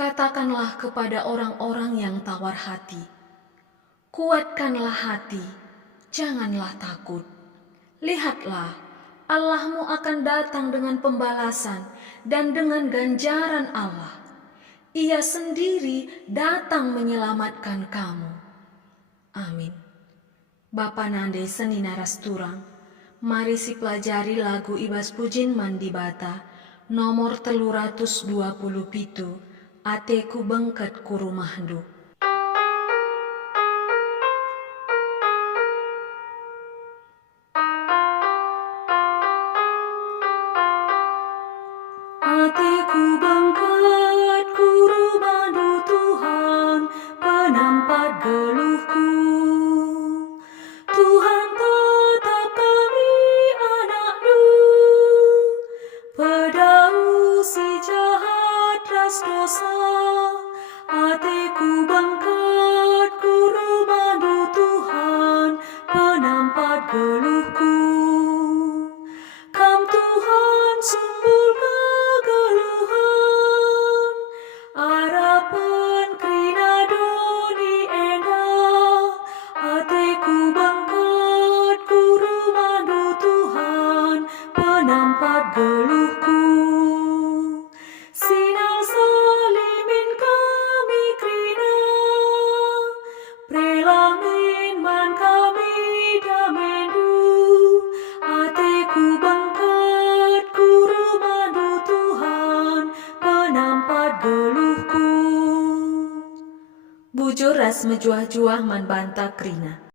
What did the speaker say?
Katakanlah kepada orang-orang yang tawar hati, kuatkanlah hati, janganlah takut. Lihatlah, Allahmu akan datang dengan pembalasan dan dengan ganjaran Allah. Ia sendiri datang menyelamatkan kamu. Amin. Bapa nande seni naras turang, mari si pelajari lagu Ibas Pujin Mandibata, nomor 327, ateku bengket ku rumahdu. Hatiku bangkat ku rumahmu Tuhan, penampat geluhku. Tuhan tetap kami anakmu, pedau si jahat ras dosa. Hatiku bangkat ku rumahmu Tuhan, penampat geluhku. Kam Tuhan sumbul kegeluhan, harapan krina doni endah. Hatiku bangkat ku rumahmu Tuhan, penampat geluhku. Sinar salimin kami krina, prelamin man kami damendu. Hatiku bangkat ku rumahmu Tuhan, penampat geluhku. Bujur ras mejuah-juah man banta krina.